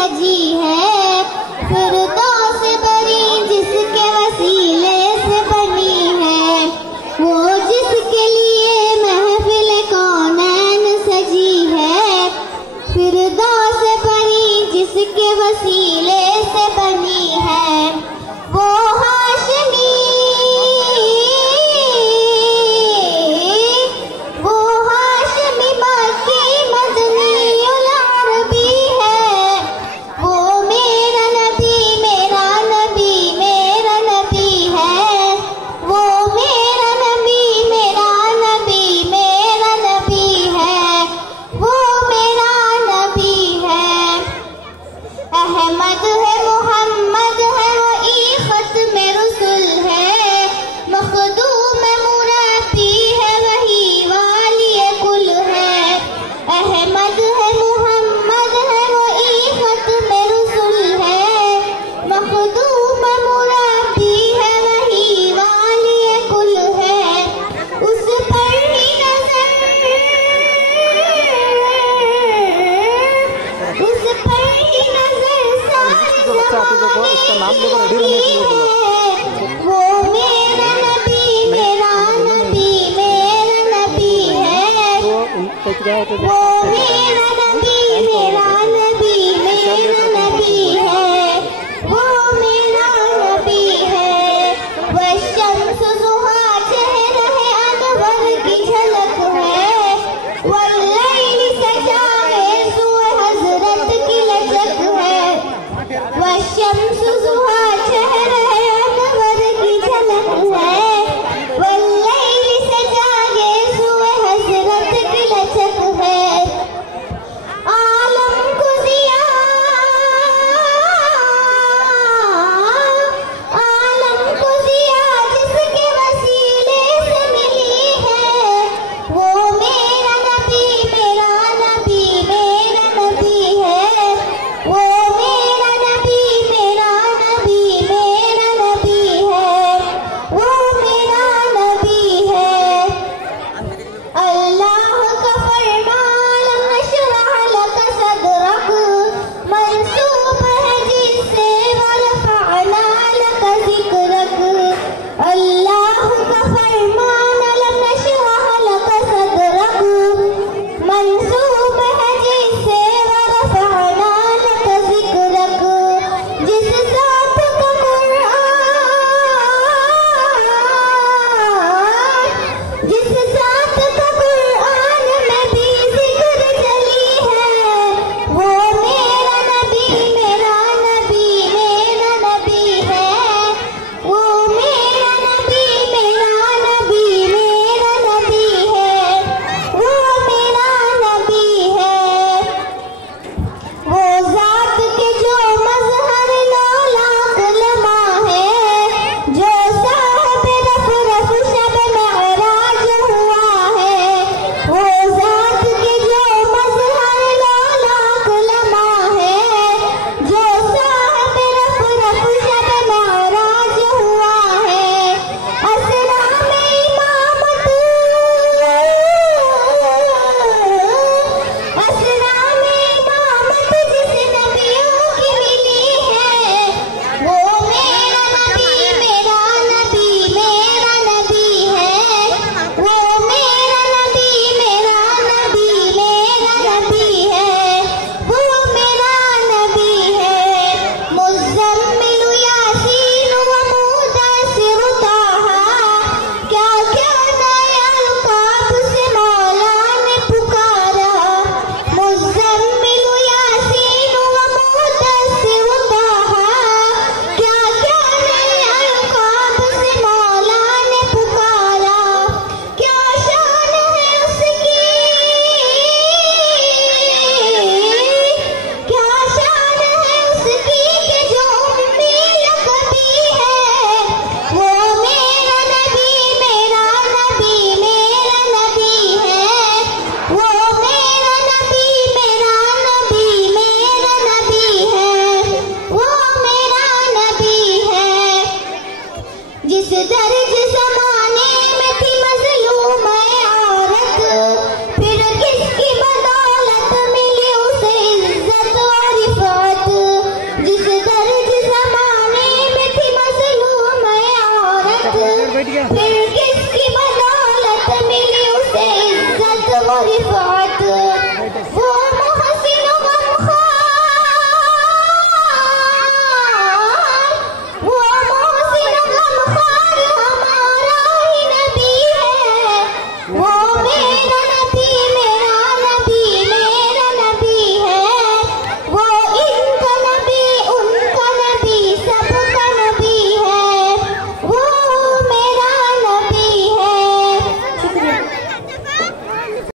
सजी है, फिरदौस बरी जिसके वसीले से बनी है, वो जिसके लिए महफिल कौनैन सजी है, फिरदौस बरी जिसके वसीले से बनी है, वो हाशमी मक्की मदनी उल अरबी है, वो मेरा नबी मेरा नबी मेरा नबी है, वो मेरा नबी मेरा नबी मेरा नबी है, वो मेरा नबी है। अहमद है मोहम्मद है वही खत्म रसूल है, मखदूम मुरब्बी है वही वाली कुल है। अहमद है मोहम्मद है वही खत्म रसूल है, मखदूम मुरब्बी है वही वाली कुल है। उस पर ही नजर वो मेरा नबी मेरा नबी मेरा नबी है, वो मेरा नबी मेरा नबी मेरा नबी है, वो मेरा नबी है। वह शम्स ज़ुहा चेहरा है अनवर की झलक है, वल्लैल सजाए सुए हजरत की लचक है। वह शम्स ज़ुहा चेहरा है अनवर की झलक है, वल्लैल सजाए सुए हजरत की लचक है। और